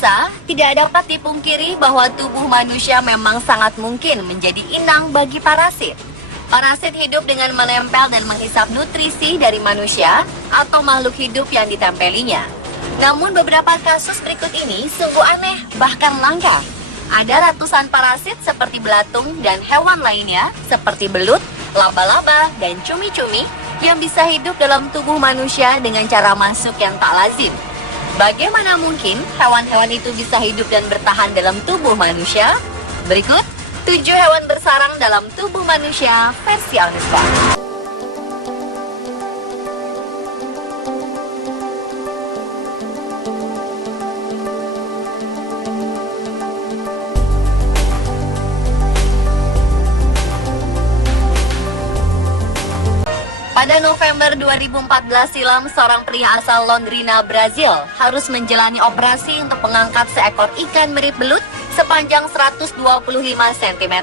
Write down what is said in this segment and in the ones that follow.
Pemirsa, tidak dapat dipungkiri bahwa tubuh manusia memang sangat mungkin menjadi inang bagi parasit. Parasit hidup dengan menempel dan menghisap nutrisi dari manusia atau makhluk hidup yang ditempelinya. Namun beberapa kasus berikut ini sungguh aneh, bahkan langka. Ada ratusan parasit seperti belatung dan hewan lainnya seperti belut, laba-laba, dan cumi-cumi yang bisa hidup dalam tubuh manusia dengan cara masuk yang tak lazim. Bagaimana mungkin hewan-hewan itu bisa hidup dan bertahan dalam tubuh manusia? Berikut 7 hewan bersarang dalam tubuh manusia versi On The Spot. Pada November 2014 silam, seorang pria asal Londrina, Brazil harus menjalani operasi untuk mengangkat seekor ikan mirip belut sepanjang 125 cm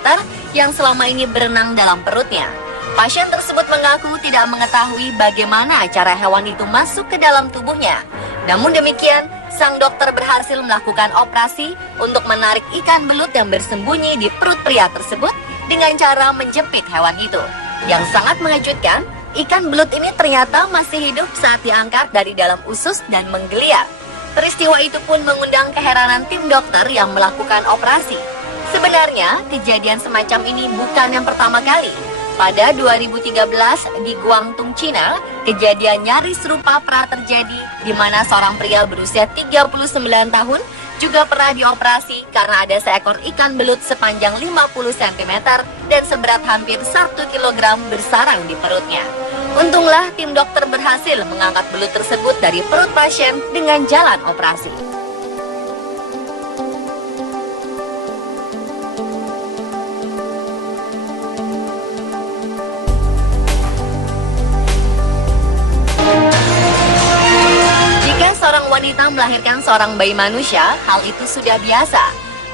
yang selama ini berenang dalam perutnya. Pasien tersebut mengaku tidak mengetahui bagaimana cara hewan itu masuk ke dalam tubuhnya. Namun demikian, sang dokter berhasil melakukan operasi untuk menarik ikan belut yang bersembunyi di perut pria tersebut dengan cara menjepit hewan itu. Yang sangat mengejutkan, ikan belut ini ternyata masih hidup saat diangkat dari dalam usus dan menggeliat. Peristiwa itu pun mengundang keheranan tim dokter yang melakukan operasi. Sebenarnya, kejadian semacam ini bukan yang pertama kali. Pada 2013 di Guangdong, Cina, kejadian nyaris serupa pernah terjadi di mana seorang pria berusia 39 tahun juga pernah dioperasi karena ada seekor ikan belut sepanjang 50 cm dan seberat hampir 1 kg bersarang di perutnya. Untunglah tim dokter berhasil mengangkat belut tersebut dari perut pasien dengan jalan operasi. Seorang wanita melahirkan seorang bayi manusia, hal itu sudah biasa.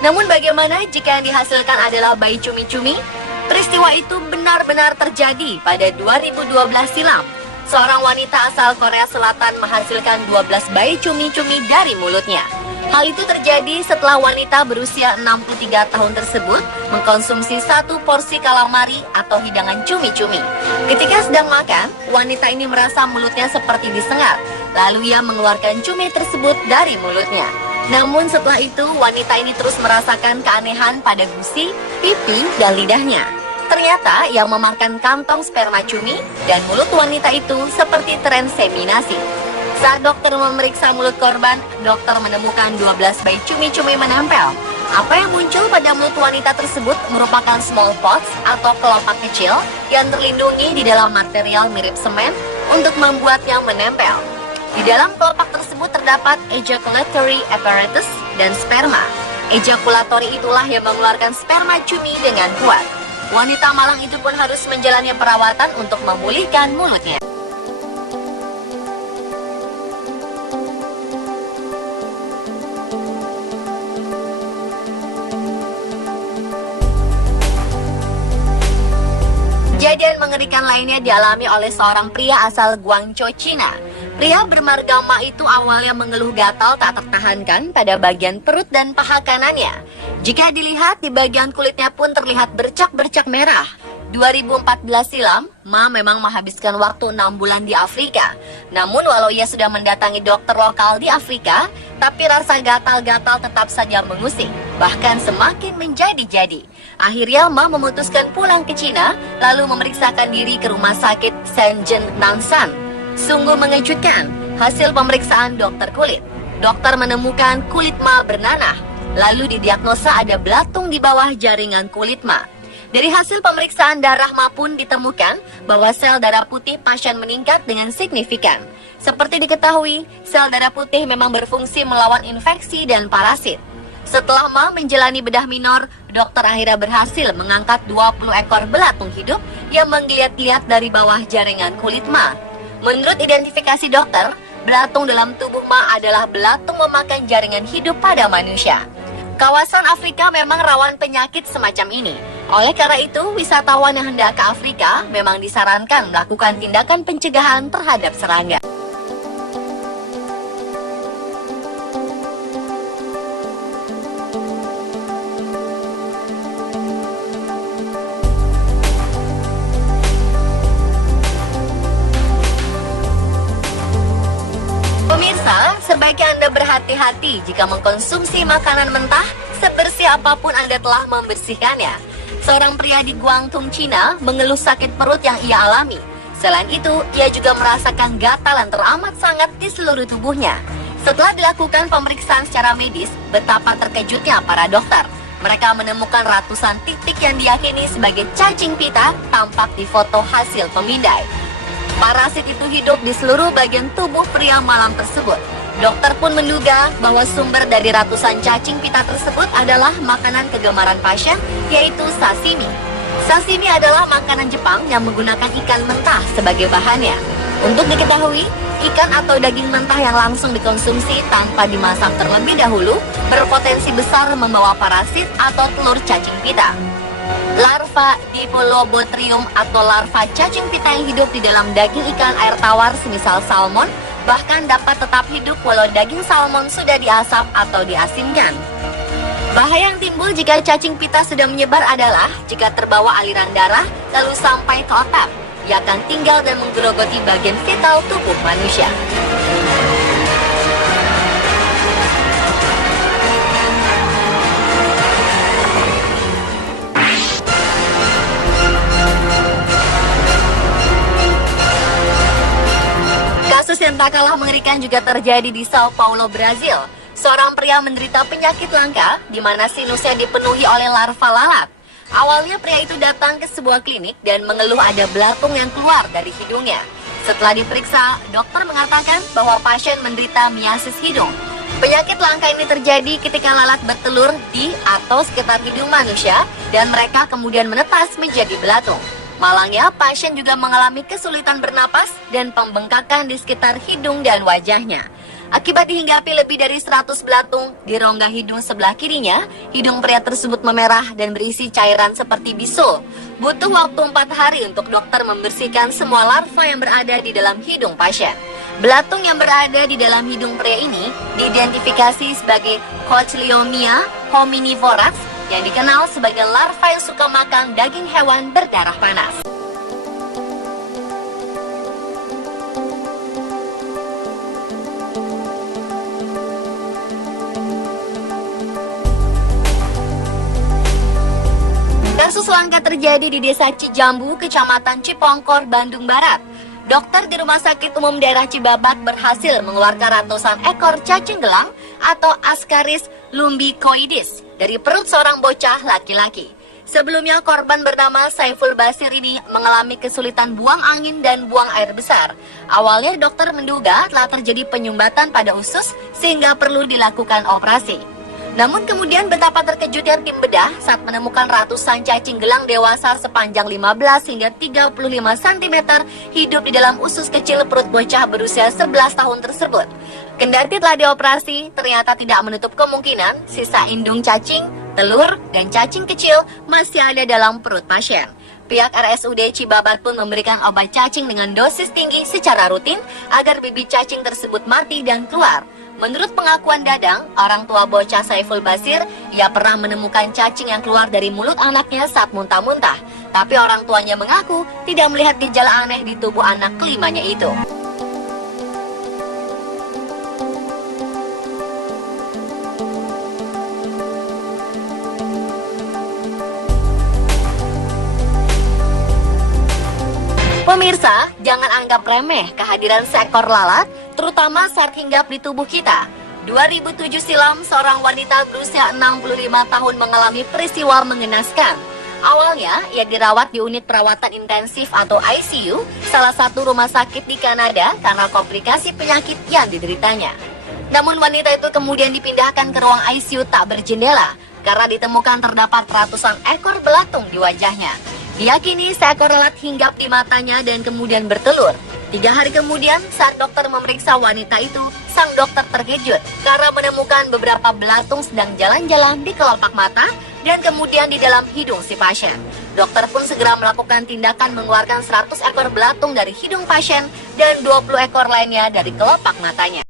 Namun bagaimana jika yang dihasilkan adalah bayi cumi-cumi? Peristiwa itu benar-benar terjadi pada 2012 silam. Seorang wanita asal Korea Selatan menghasilkan 12 bayi cumi-cumi dari mulutnya. Hal itu terjadi setelah wanita berusia 63 tahun tersebut mengkonsumsi 1 porsi calamari atau hidangan cumi-cumi. Ketika sedang makan, wanita ini merasa mulutnya seperti disengat. Lalu ia mengeluarkan cumi tersebut dari mulutnya. Namun setelah itu, wanita ini terus merasakan keanehan pada gusi, pipi, dan lidahnya. Ternyata yang memakan kantong sperma cumi dan mulut wanita itu seperti transeminasi. Saat dokter memeriksa mulut korban, dokter menemukan 12 bayi cumi-cumi menempel. Apa yang muncul pada mulut wanita tersebut merupakan smallpox atau kelopak kecil yang terlindungi di dalam material mirip semen untuk membuatnya menempel. Di dalam kelopak tersebut terdapat ejaculatory apparatus dan sperma. Ejakulatory itulah yang mengeluarkan sperma cumi dengan kuat. Wanita malang itu pun harus menjalani perawatan untuk memulihkan mulutnya. Kejadian mengerikan lainnya dialami oleh seorang pria asal Guangzhou, Cina. Pria bermargama itu awalnya mengeluh gatal tak tertahankan pada bagian perut dan paha kanannya. Jika dilihat, di bagian kulitnya pun terlihat bercak-bercak merah. 2014 silam, Ma memang menghabiskan waktu 6 bulan di Afrika. Namun walau ia sudah mendatangi dokter lokal di Afrika, tapi rasa gatal-gatal tetap saja mengusik, bahkan semakin menjadi-jadi. Akhirnya Ma memutuskan pulang ke Cina, lalu memeriksakan diri ke rumah sakit Shenzhen Nanshan. Sungguh mengejutkan hasil pemeriksaan dokter kulit. Dokter menemukan kulit Ma bernanah, lalu didiagnosa ada belatung di bawah jaringan kulit Ma. Dari hasil pemeriksaan darah Ma pun ditemukan bahwa sel darah putih pasien meningkat dengan signifikan. Seperti diketahui, sel darah putih memang berfungsi melawan infeksi dan parasit. Setelah Ma menjalani bedah minor, dokter akhirnya berhasil mengangkat 20 ekor belatung hidup yang menggeliat-geliat dari bawah jaringan kulit Ma. Menurut identifikasi dokter, belatung dalam tubuh Ma adalah belatung memakan jaringan hidup pada manusia. Kawasan Afrika memang rawan penyakit semacam ini. Oleh karena itu, wisatawan yang hendak ke Afrika memang disarankan melakukan tindakan pencegahan terhadap serangga. berhati-hati jika mengkonsumsi makanan mentah, sebersih apapun Anda telah membersihkannya. Seorang pria di Guangdong, Cina, mengeluh sakit perut yang ia alami. Selain itu, ia juga merasakan gatalan teramat sangat di seluruh tubuhnya. Setelah dilakukan pemeriksaan secara medis, betapa terkejutnya para dokter. Mereka menemukan ratusan titik yang diyakini sebagai cacing pita tampak di foto hasil pemindai. Parasit itu hidup di seluruh bagian tubuh pria malang tersebut. Dokter pun menduga bahwa sumber dari ratusan cacing pita tersebut adalah makanan kegemaran pasien, yaitu sashimi. Sashimi adalah makanan Jepang yang menggunakan ikan mentah sebagai bahannya. Untuk diketahui, ikan atau daging mentah yang langsung dikonsumsi tanpa dimasak terlebih dahulu berpotensi besar membawa parasit atau telur cacing pita. Larva Diplodocus atau larva cacing pita yang hidup di dalam daging ikan air tawar semisal salmon bahkan dapat tetap hidup walau daging salmon sudah diasap atau diasinkan. Bahaya yang timbul jika cacing pita sudah menyebar adalah jika terbawa aliran darah lalu sampai ke otak. Ia akan tinggal dan menggerogoti bagian vital tubuh manusia. Kasus yang tak kalah mengerikan juga terjadi di Sao Paulo, Brazil. Seorang pria menderita penyakit langka di mana sinusnya dipenuhi oleh larva lalat. Awalnya pria itu datang ke sebuah klinik dan mengeluh ada belatung yang keluar dari hidungnya. Setelah diperiksa, dokter mengatakan bahwa pasien menderita miasis hidung. Penyakit langka ini terjadi ketika lalat bertelur di atau sekitar hidung manusia dan mereka kemudian menetas menjadi belatung. Malangnya, pasien juga mengalami kesulitan bernapas dan pembengkakan di sekitar hidung dan wajahnya. Akibat dihinggapi lebih dari 100 belatung di rongga hidung sebelah kirinya, hidung pria tersebut memerah dan berisi cairan seperti bisul. Butuh waktu 4 hari untuk dokter membersihkan semua larva yang berada di dalam hidung pasien. Belatung yang berada di dalam hidung pria ini diidentifikasi sebagai Cochleomia hominivorax yang dikenal sebagai larva yang suka makan daging hewan berdarah panas. Kasus langka terjadi di Desa Cijambu, Kecamatan Cipongkor, Bandung Barat. Dokter di Rumah Sakit Umum Daerah Cibabat berhasil mengeluarkan ratusan ekor cacing gelang atau Ascaris lumbicoides dari perut seorang bocah laki-laki. Sebelumnya korban bernama Saiful Basir ini mengalami kesulitan buang angin dan buang air besar. Awalnya dokter menduga telah terjadi penyumbatan pada usus sehingga perlu dilakukan operasi. Namun kemudian betapa terkejutnya tim bedah saat menemukan ratusan cacing gelang dewasa sepanjang 15 hingga 35 cm hidup di dalam usus kecil perut bocah berusia 11 tahun tersebut. Kendati telah dioperasi, ternyata tidak menutup kemungkinan sisa indung cacing, telur, dan cacing kecil masih ada dalam perut pasien. Pihak RSUD Cibabat pun memberikan obat cacing dengan dosis tinggi secara rutin agar bibit cacing tersebut mati dan keluar. Menurut pengakuan Dadang, orang tua bocah Saiful Basir, ia pernah menemukan cacing yang keluar dari mulut anaknya saat muntah-muntah. Tapi orang tuanya mengaku tidak melihat gejala aneh di tubuh anak kelimanya itu. Pemirsa, jangan anggap remeh kehadiran seekor lalat, terutama saat hinggap di tubuh kita. 2007 silam, seorang wanita berusia 65 tahun mengalami peristiwa mengenaskan. Awalnya, ia dirawat di unit perawatan intensif atau ICU, salah satu rumah sakit di Kanada karena komplikasi penyakit yang dideritanya. Namun wanita itu kemudian dipindahkan ke ruang ICU tak berjendela, karena ditemukan terdapat ratusan ekor belatung di wajahnya. Diyakini seekor lalat hinggap di matanya dan kemudian bertelur. 3 hari kemudian, saat dokter memeriksa wanita itu, sang dokter terkejut karena menemukan beberapa belatung sedang jalan-jalan di kelopak mata dan kemudian di dalam hidung si pasien. Dokter pun segera melakukan tindakan mengeluarkan 100 ekor belatung dari hidung pasien dan 20 ekor lainnya dari kelopak matanya.